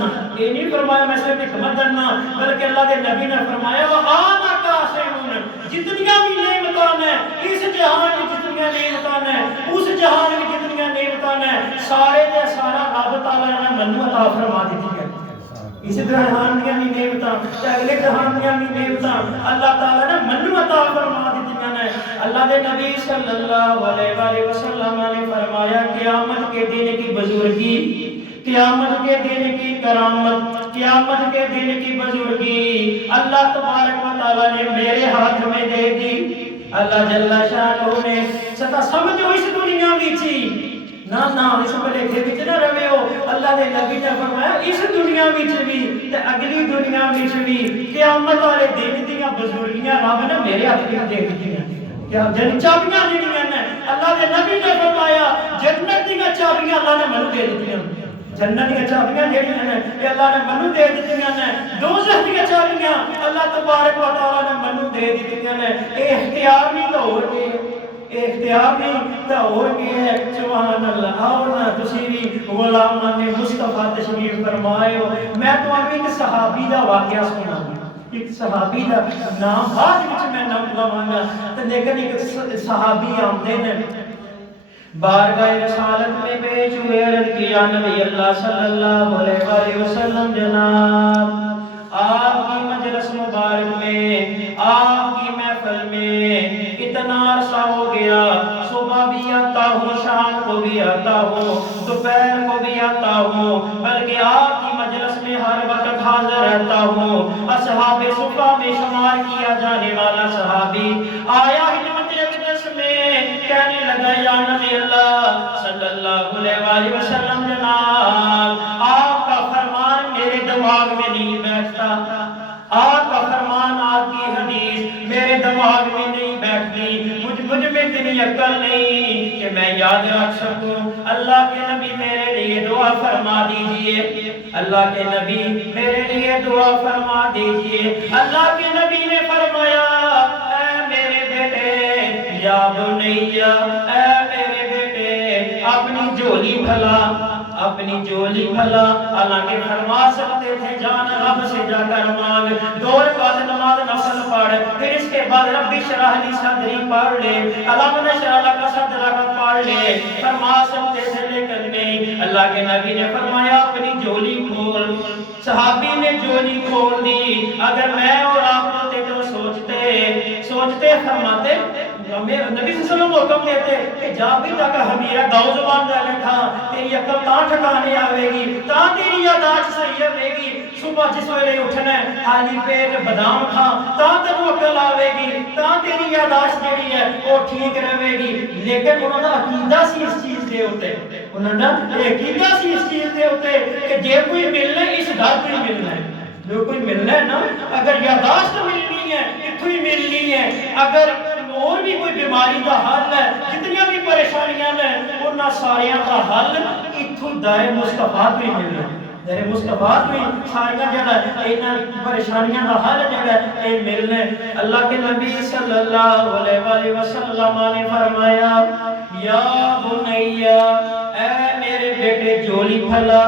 دنا، یہ نہیں فرمایا میں صرف حکمت دنا، بلکہ اللہ کے نبی نے فرمایا وَآنَا قَاسِمٌ، جتنیاں بھی نعمتان ہیں اس جہان میں، جتنیاں نعمتان ہیں اس جہان میں، جتنیاں نعمتان ہیں سارے دے سارا رب تعالیٰ نے منو عطا فرما دیتی ہے۔ اس جہان دیا بھی نعمتاں، اگلے جہان دیا بھی نعمتاں اللہ تعالیٰ نے منو عطا فرما دیتی ہیں۔ اللہ کے نبی صلی اللہ علیہ وسلم نے فرمایا قیامت کے دن کی بزرگی، قیامت کے دن کی کرامت، قیامت کے دن کی بزرگی اللہ تبارک و تعالیٰ نے میرے ہاتھ میں دے دی۔ اللہ جل شانہ نے ستا سمجھو اس دنیا میں چی نہ اس بلے کے وچ نہ رہے ہو۔ اللہ دے نبی نے فرمایا اس دنیا وچ بھی تے اگلی دنیا وچ بھی قیامت والے دن دیاں بزرگیاں رب نے میرے ہاتھ وچ دے دتیاں۔ کیا جن چابیاں جڑیاں نے اللہ دے نبی نے فرمایا جنت دیاں چابیاں اللہ نے مینوں دے دتیاں، جنت دیاں چابیاں جڑیاں نے یہ اللہ نے مینوں دے دتیاں نے، دوزخ دیاں چابیاں اللہ تبارک و تعالی نے مینوں دے دتیاں نے۔ اے اختیار نہیں تو ہور کے، اختیار نہیں تو اور کی ہے۔ سبحان اللہ۔ آؤنا تسی بھی غلامان مصطفیٰ تشریف فرمائے ہو۔ میں تو ایک صحابی دا واقعہ سنا، ایک صحابی دا نام بعد وچ میں نام لواں تے لیکن ایک صحابی آمدے نے بارگاہ رسالت میں پیش ہوئے، عرض کیا نبی اللہ صلی اللہ علیہ وسلم جناب آپ کی مجلس مبارک میں، آپ کی محفل میں اتنا عرصہ ہو گیا، صبح بھی آتا ہوں، شام کو بھی آتا ہوں، دوپہر کو بھی آتا ہوں، بلکہ آپ کی مجلس میں ہر وقت حاضر رہتا ہوں۔ اصحاب صفہ میں شمار کیا جانے والا صحابی آیا خدمت اقدس میں، کہنے لگا یا نبی اللہ صلی اللہ علیہ وسلم جناب آپ کا فرمان میرے دماغ میں نہیں بیٹھتا، آپ کا فرمان، آپ کی حدیث میرے دماغ میں نہیں بیٹھتی، مجھ میں اتنی عقل نہیں کہ میں یاد رکھ سکوں۔ اللہ کے نبی میرے لیے دعا فرما دیجئے، اللہ کے نبی میرے لیے دعا فرما دیجئے۔ اللہ کے نبی نے فرمایا اے میرے بیٹے یا بنیا، اے میرے بیٹے اپنی جولی بھلا، اپنی جولی بھلا۔ حالانکہ فرما سکتے تھے جان رب سے جا کر مانگ، دو رکعت نماز نفل پڑھ، پھر اس کے بعد رب اشرح لی صدری پڑھ لے، الم نشرح لک صدرک پڑھ لے، فرما سکتے تھے لیکن نہیں۔ اللہ کے نبی نے فرمایا اپنی جولی کھول۔ صحابی نے جولی کھول دی۔ اگر میں اور آپ ہوتے تو سوچتے فرماتے، نبی صلی اللہ علیہ وسلم حکم دیتے کہ جا بھی تک ہمیرا گاؤں زبان دے لکھا، تیری عقل تاں ٹھکانے آوے گی، تاں تیری یادداشت صحیح رہے گی، صبح جس ویلے اٹھنا ہے خالی پیٹ بادام کھا، تاں تینوں عقل آوے گی، تاں تیری یادداشت جڑی ہے وہ ٹھیک رہے گی۔ لیکن انہوں نے عقیدہ سی اس چیز دے ہوتے، انہوں نے عقیدہ سی اس چیز دے ہوتے کہ جے کوئی ملنا ہے اس گھر کو ہی ملنا ہے، جو کوئی ملنا ہے نا، اگر یادداشت ملنی ہے اتھو ہی ملنی ہے، اگر اور بھی کوئی بیماری کا حل ہے، جتنی بھی پریشانیاں ہیں انہاں ساریاں کا حل اتھو دائر مصطفیٰ تو ہی ملنا ہے، دائر مصطفیٰ تو ہی ساریاں جڑا انہاں پریشانیاں کا حل جڑا ہے ملنا ہے۔ اللہ کے نبی صلی اللہ علیہ وسلم نے فرمایا یا بنیا، اے میرے بیٹے جولی پھلا،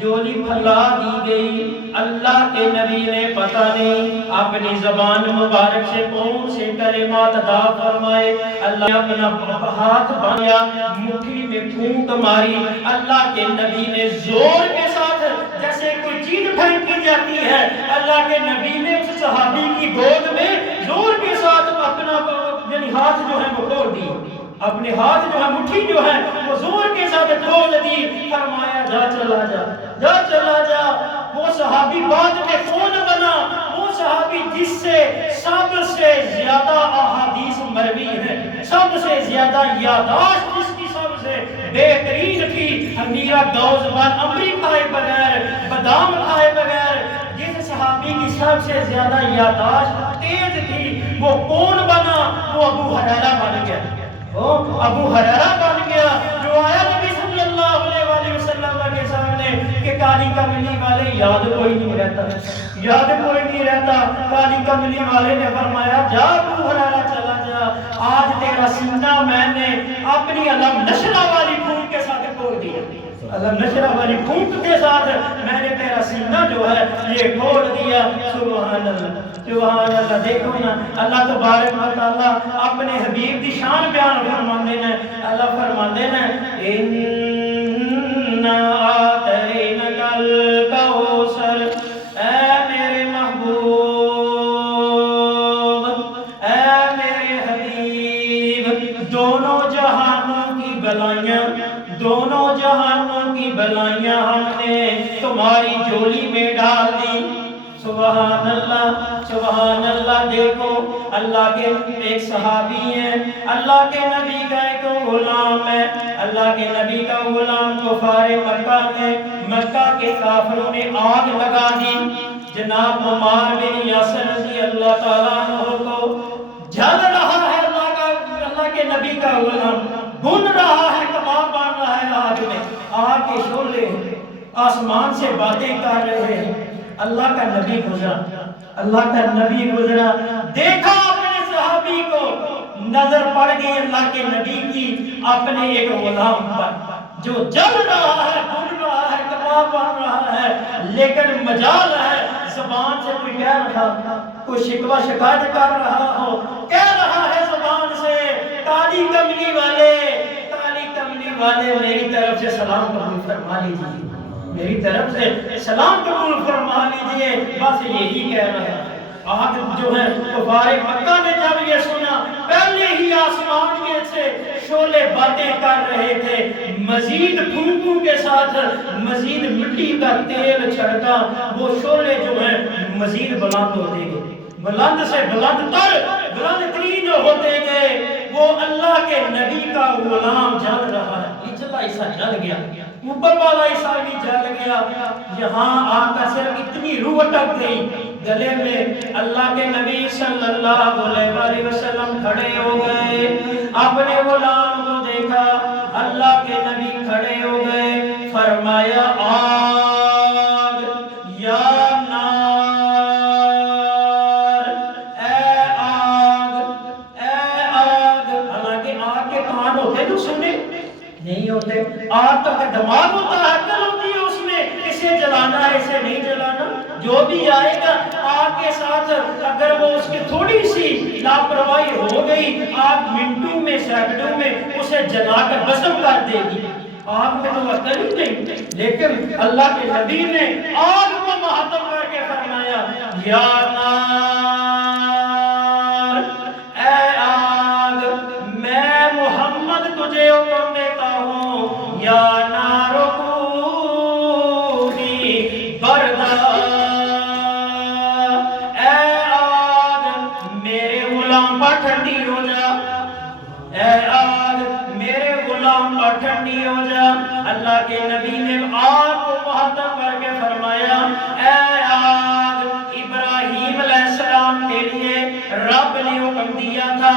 جولی پھلا دی گئی۔ اللہ کے نبی نے پتہ نہیں اپنی زبان مبارک سے کون سے کلمات ادا فرمائے، اللہ نے اپنا ہاتھ باندھا، مٹھی میں پھونک ماری، اللہ کے نبی نے زور کے ساتھ جیسے کوئی چیز پھینکی جاتی ہے، اللہ کے نبی نے اس صحابی کی گود میں زور کے ساتھ اپنا یعنی ہاتھ جو ہے وہ کھول دی، اپنے ہاتھ جو ہے مٹھی جو ہے وہ زور کے ساتھ کھول دی، فرمایا جا چلا جا، جا چلا جا۔ وہ صحابی بعد میں کون بنا؟ وہ صحابی جس سے سب سے زیادہ احادیث مروی ہے، سب سے زیادہ یادداشت جس کی سب سے بہترین تھی، ہمیرا گاؤں زبان امری کھائے بغیر، بادام کھائے بغیر، جس صحابی کی سب سے زیادہ یادداشت تیز تھی وہ کون بنا؟ وہ ابو ہریرہ بن گیا، وہ ابو ہریرہ بن گیا جو آیا نبی صلی اللہ علیہ وسلم کے سامنے کہ کالی کملی والے یاد کوئی نہیں رہتا، یاد کوئی نہیں رہتا۔ کالی کملی والے نے فرمایا جا ابو ہریرہ چلا جا، آج تیرا سینہ میں نے اپنی علم نشرہ والی پھونک کے ساتھ کھول دیا، علم نشرہ والی پھونک کے ساتھ میں نے تیرا سینہ جو ہے یہ کھول دیا۔ سبحان اللہ سبحان اللہ۔ دیکھو نا اللہ تبارک و تعالیٰ اپنے حبیب دی شان بیان فرماندے ہیں۔ اللہ فرماندے ہیں اِنَّا آتَيْنَكَ الْكَوْثَرَ، اے میرے محبوب، اے میرے حبیب، دونوں جہانوں کی بلائیاں، دونوں جہانوں کی بلائیاں ہم نے تمہاری جھولی میں ڈال دی۔ سبحان اللہ سبحان اللہ۔ دیکھو اللہ کے ایک صحابی ہیں، اللہ کے نبی کا ایک غلام ہے، اللہ کے نبی کا غلام کفار مکہ نے، مکہ کے کافروں نے آگ لگا دی۔ جناب عمار بن یاسر رضی اللہ تعالیٰ عنہ کو جل رہا ہے، اللہ کے نبی کا غلام بن رہا ہے، کباب بن رہا ہے آگ میں، آگ کے شعلے آسمان سے باتیں کر رہے ہیں۔ اللہ کا نبی گزرا، اللہ کا نبی گزرا، دیکھا اپنے صحابی کو، نظر پڑ گئی اللہ کے نبی کی اپنے ایک غلام پر جو جل رہا ہے، بن رہا ہے، کباب بن رہا ہے، لیکن مجال ہے زبان سے کوئی کہہ رہا، کوئی شکوہ شکایت کر رہا ہو، کہہ رہا ہے زبان سے، کالی کملی والے، کالی کملی والے میری طرف سے سلام قبول فرما لیجیے، میری طرف سے سلام قبول فرما لیجئے، بس یہی کہہ رہا ہے۔ آگ جو ہے کفار مکہ نے جب یہ سنا، پہلے ہی آسمان میں سے شعلے باتیں کر رہے تھے، مزید پھونکوں کے ساتھ مزید مٹی کا تیل چھڑکا، وہ شعلے جو ہیں مزید بلند ہوتے گئے، بلند سے بلند تر، بلند ترین ہوتے گئے۔ وہ اللہ کے نبی کا غلام جل رہا ہے، نچلا حصہ جل گیا، اوپر والا حصہ بھی جل گیا، یہاں آ کر صرف اتنی روح اٹک گئی گلے میں۔ اللہ کے نبی صلی اللہ علیہ وسلم کھڑے ہو گئے، اپنے غلام کو دیکھا، اللہ کے نبی کھڑے ہو گئے، فرمایا آگ یا نہیں ہوتے، آگ کا دماغ ہوتا ہے، عقل ہوتی ہے اس میں، اسے جلانا ہے اسے نہیں جلانا، جو بھی آئے گا آگ کے ساتھ اگر وہ اس کی تھوڑی سی لاپرواہی ہو گئی، آگ منٹوں میں سیکنڈوں میں اسے جلا کر بھسم کر دے گی۔ آگ میں تو عقل ہی نہیں، لیکن اللہ کے نبی نے آگ کو مہتم کر کے فرمایا یا تجھے حکم دیتا ہوں یا نار کونی بردا، اے آگ میرے غلام پر ٹھنڈی ہو جا، اے آگ میرے غلام پر ٹھنڈی ہو جا۔ اللہ کے نبی نے آگ کو مہتم کر کے فرمایا اے آگ، ابراہیم علیہ السلام کے لیے رب نے حکم دیا تھا،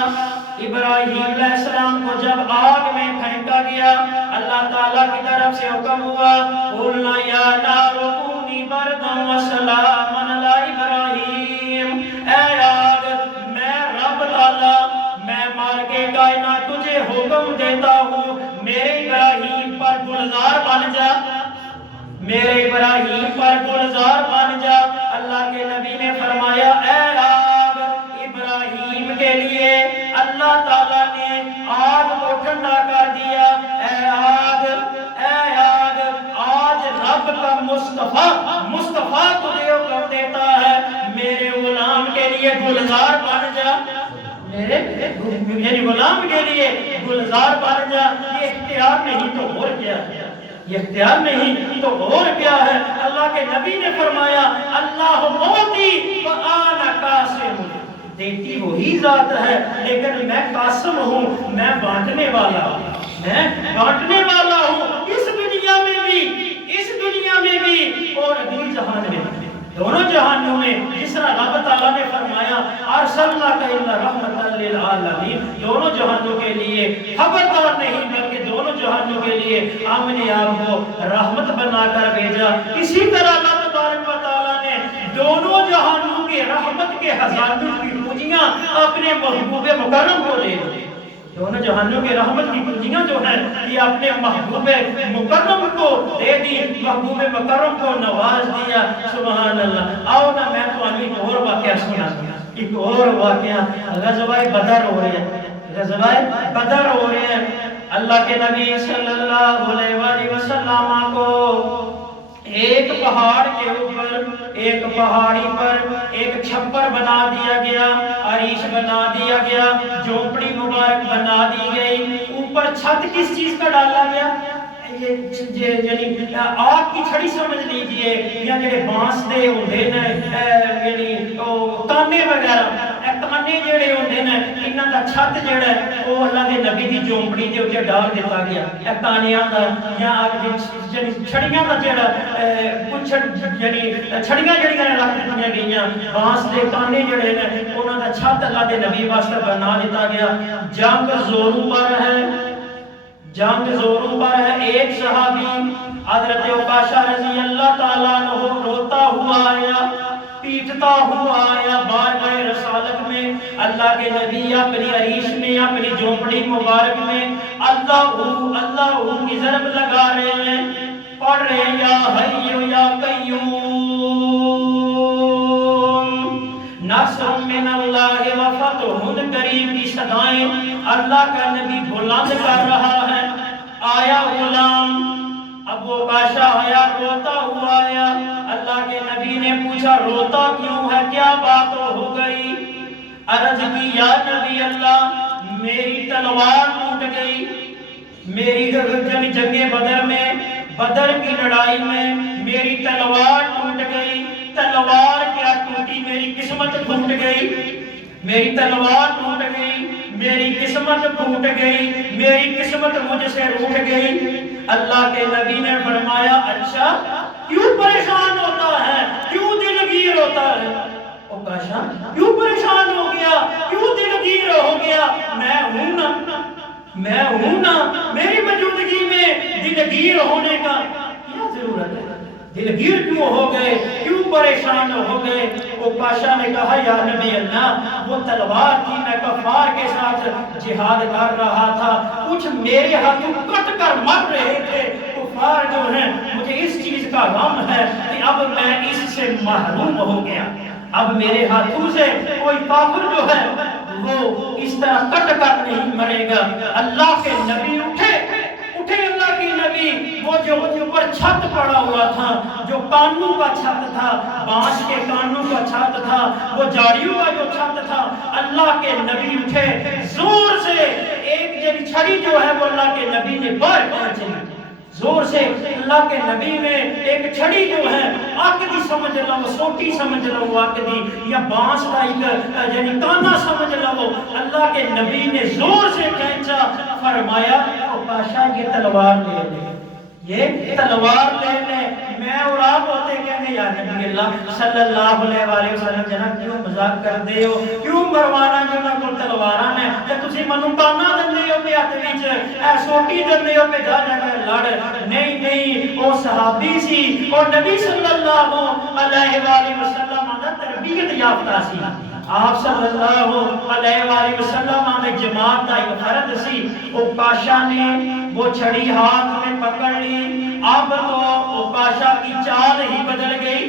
ابراہیم علیہ السلام کو جب آگ میں پھینکا گیا، اللہ تعالیٰ کی طرف سے حکم ہوا قُلْنَا يَا نَارُ كُونِي بَرْدًا وَسَلَامًا عَلَىٰ إِبْرَاهِيمَ، اے آگ میں رب تعالیٰ، میں مالک کائنات تجھے حکم دیتا ہوں میرے ابراہیم پر گلزار بن جا، میرے ابراہیم پر گلزار بن جا۔ اللہ کے نبی نے فرمایا اے آگ، ابراہیم کے لیے اللہ تعالیٰ نے آگ کو ٹھنڈا کر دیا۔ اے آگ آج رب کا مصطفیٰ تجھے حکم دیتا ہے میرے غلام کے لیے گلزار بن جا، میرے غلام کے لیے گلزار بن جا۔ یہ اختیار نہیں تو اور کیا ہے، یہ اختیار نہیں تو اور کیا ہے۔ اللہ کے نبی نے فرمایا اللہ موتی وآنا قاسم، دیتی وہی ذات ہے لیکن میں قاسم ہوں، میں بانٹنے والا ہوں، میں بانٹنے والا ہوں، اس دنیا میں بھی اور اگلی جہان میں بھی، دونوں جہانوں میں۔ جس طرح رب تعالیٰ نے فرمایا ارسلناک الا رحمۃ للعالمین، دونوں جہانوں کے لیے خبردار نہیں بلکہ دونوں جہانوں کے لیے ہم نے آپ کو رحمت بنا کر بھیجا۔ اسی طرح اللہ تبارک و تعالیٰ نے دونوں جہانوں کے رحمت کے خزانوں کی پونجی کنجیاں اپنے محبوب مکرم کو دے دی، دونوں جہانوں کے رحمت کی کنجیاں جو ہیں یہ اپنے محبوب مکرم کو دے دی، محبوب مکرم کو نواز دیا۔ سبحان اللہ۔ آؤ نا میں تو ایک اور واقعہ سنا دیا، ایک اور واقعہ غزوہ بدر ہو رہے ہیں، غزوہ بدر ہو رہے ہیں۔ اللہ کے نبی صلی اللہ علیہ وآلہ وسلم کو ایک پہاڑ کے اوپر، ایک پہاڑی پر ایک چھپر بنا دیا گیا، عریش بنا دیا گیا، جھونپڑی مبارک بنا دی گئی۔ اوپر چھت کس چیز کا ڈالا گیا؟ یعنی آگ کی چھڑی سمجھ لیجئے، یا جڑے بانس دے ہوندے نے یعنی کانے وغیرہ، کانے جڑے ہوندے نے انہاں دا چھت جڑا ہے وہ اللہ دے نبی دی جھونپڑی دے اوپر ڈال دیتا گیا۔ اے کانیاں دا یا چھڑیاں دا جڑا کچھ یعنی چھڑیاں جڑیاں رکھ دتیاں گئیاں، بانس دے کانے جڑے نے انہاں دا چھت اللہ دے نبی واسطے بنا دیتا گیا۔ جنگ زوروں پر ہے، جنگ زوروں پر ہے۔ ایک صحابی حضرت عکاشہ رضی اللہ تعالیٰ عنہ روتا ہوا آیا، پیٹتا ہوا آیا بارگاہ رسالت میں۔ اللہ کے نبی اپنی عریش میں، اپنی جھونپڑی مبارک میں اللہ کی ضرب لگا رہے ہیں، پڑھ رہے ہیں یا حی یا قیوم نصر من اللہ و فتح قریب کی صدائیں اللہ کا نبی بلند کر رہا ہے۔ آیا غلام ابو عکاشہ آیا، روتا ہوا آیا۔ اللہ کے نبی نے پوچھا روتا کیوں ہے، کیا بات ہو گئی؟ عرض کی یا نبی اللہ میری تلوار ٹوٹ گئی، میری جنگ بدر میں، بدر کی لڑائی میں میری تلوار ٹوٹ گئی۔ تلوار کیا ٹوٹی، میری قسمت پھوٹ گئی، میری تلوار ٹوٹ گئی، میری قسمت پھوٹ گئی، میری قسمت مجھ سے روٹ گئی۔ اللہ کے نبی نے فرمایا اچھا کیوں پریشان ہوتا ہے، کیوں دلگیر ہوتا ہے؟ عکاشہ کیوں پریشان ہو گیا، کیوں دلگیر ہو گیا؟ میں ہوں نا، میں ہوں نا، میری موجودگی میں دلگیر ہونے کا کیا ضرورت ہے؟ دلگیر کیوں ہو گئے، کیوں پریشان ہو گئے؟ عکاشہ نے کہا یا نبی اللہ وہ تلوار تھی، میں کفار کے ساتھ جہاد کر رہا تھا، کچھ میرے ہاتھوں کٹ کر مر رہے تھے کفار جو ہیں، مجھے اس چیز کا غم ہے کہ اب میں اس سے محروم ہو گیا، اب میرے ہاتھوں سے کوئی کافر جو ہے وہ اس طرح کٹ کر نہیں مرے گا۔ اللہ کے نبی اٹھے اللہ کی نبی، وہ جو اوپر چھت پڑا ہوا تھا، جو کانوں کا چھت تھا، بانس کے کانوں کا چھت تھا، وہ جاڑیوں کا جو چھت تھا، اللہ کے نبی اٹھے زور سے، ایک جب چھڑی جو ہے وہ اللہ کے نبی نے باہر پہنچی، زور سے اللہ کے نبی میں ایک چھڑی جو ہے آکدی سمجھ لو، سوٹی سمجھ لو آکدی، یا بانس کا ایک یعنی کانا سمجھ لو، اللہ کے نبی نے زور سے کھینچا، فرمایا عکاشہ یہ تلوار لے لے، یہ تلوار لے لے۔ میں اور آپ ہوتے کہنے یا نبی اللہ صلی اللہ علیہ وآلہ وسلم جناب کیوں مذاق کر دے ہو، کیوں مروانا جو نہ کو تلواراں نے، کہ تسی منو کانا دندے ہو پہ ہاتھ وچ، اے سوٹی دندے ہو پہ جا جا کر لڑ، نہیں نہیں وہ صحابی سی، اور نبی صلی اللہ علیہ وآلہ وسلم دا تربیت یافتہ سی، آپ صلی اللہ علیہ وآلہ وسلم نے جماعت دا ایک فرد سی۔ عکاشہ نے وہ چھڑی ہاتھ میں پکڑ لی، اب تو عکاشہ کی چال ہی بدل گئی،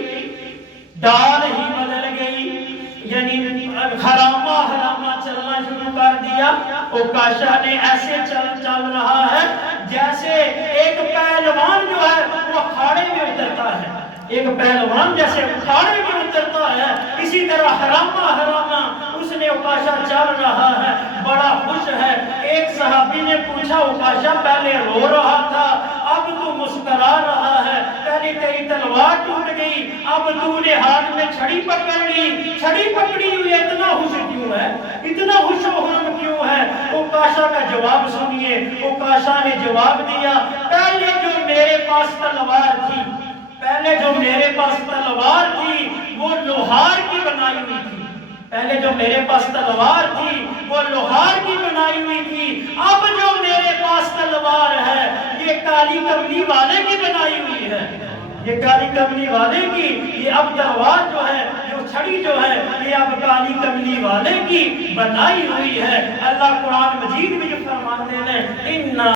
ڈال ہی بدل گئی، یعنی حرامہ چلنا شروع کر دیا۔ عکاشہ نے ایسے چل رہا ہے جیسے ایک پہلوان جو ہے وہ اکھاڑے میں اترتا ہے، ایک پہلوان جیسے اکھاڑے میں اترتا ہے، اسی طرح حرامہ اس نے عکاشہ چل رہا ہے، بڑا خوش ہے۔ ایک صحابی نے پوچھا عکاشہ پہلے رو رہا تھا، اب تو مسکرا رہا ہے، پہلے تیری تلوار ٹوٹ گئی، اب تو نے ہاتھ میں چھڑی پکڑ لی، چھڑی پکڑی ہوئی اتنا خوش کیوں ہے، اتنا خوش و خرم کیوں ہے؟ عکاشہ کا جواب سنیے، عکاشہ نے جواب دیا پہلے جو میرے پاس تلوار تھی، پہلے جو میرے پاس تلوار تھی وہ لوہار کی بنائی ہوئی تھی، پہلے جو میرے پاس تلوار تھی وہ لوہار کی بنائی ہوئی تھی، اب جو میرے پاس تلوار ہے یہ کالی کملی والے کی بنائی ہوئی ہے، یہ کالی کملی والے کی، یہ اب تلوار جو ہے جو چھڑی جو ہے یہ اب کالی کملی والے کی بنائی ہوئی ہے۔ اللہ قرآن مجید میں جو فرماتے ہیں